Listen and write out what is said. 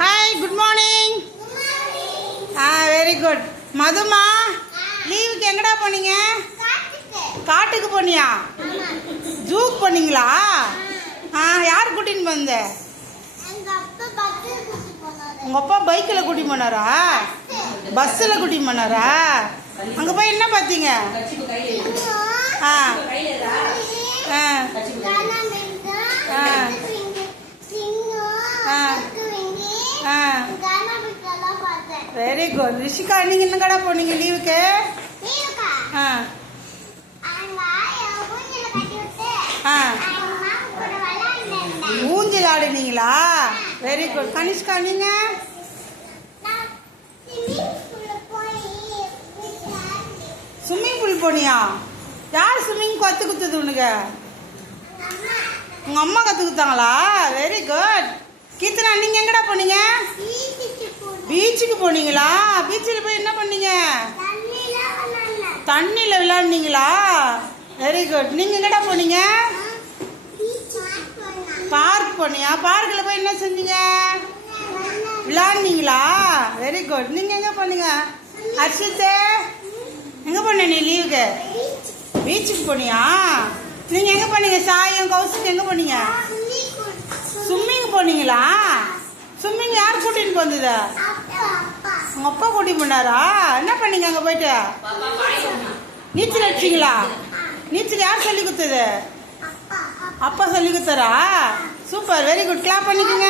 Hi good morning ah very good Madhuma லீவுக்கு எங்கடா போனீங்க? காட்டுக்கு போனியா? ஜூக்கு போனீங்களா? ஆ யார் கூட்டின்னு போந்த உங்கள் அப்பா பைக்கில் கூட்டின்னு போனாரா? பஸ்ஸில் கூட்டின்னு போனாரா? அங்கே போய் என்ன பார்த்தீங்க? ஆ. வெரி குட் ரிஷிகா நீங்கள் என்ன கடை போனீங்க லீவுக்கு? ஆ. ஆ. ஊஞ்சல் ஆடுனீங்களா? வெரி குட் கனிஷ்கா நீங்க? ஸ்விம்மிங் பூல் போனியா? யார் ஸ்விம்மிங் கற்று குத்துது உனக்கு? உங்கள் அம்மா கற்று கொடுத்தாங்களா வெரி குட் கீர்த்தனா நீங்கள் எங்கடா போனீங்க? பீச்சுக்கு போனீங்களா? பீச்சில் போய் என்ன பண்ணீங்க? தண்ணியில் விளையாடுனீங்களா? வெரி குட் நீங்கள் எங்கடா போனீங்க? பார்க் போனியா? பார்க்கில் போய் என்ன செஞ்சீங்க? விளையாடுனீங்களா? வெரி குட் நீங்கள் எங்கே போனீங்க? ஹர்ஷித்து எங்கே போன நீ லீவுக்கு பீச்சுக்கு. போனியா? நீங்கள் எங்கே போனீங்க? சாயம் கௌசுக்கு எங்கே போனீங்க? ஸ்விம்மிங் போனீங்களா? ஸ்விம்மிங் யார் கூட்டின்னு போந்தது உங்கள் அப்பா கூட்டி போனாரா? என்ன பண்ணீங்க அங்கே போயிட்டு? நீச்சல் அடிச்சிங்களா? நீச்சல் யார் சொல்லி கொடுத்தது? அப்பா சொல்லி கொடுத்தாரா? சூப்பர் வெரி குட் கிளாப் பண்ணிக்கோங்க.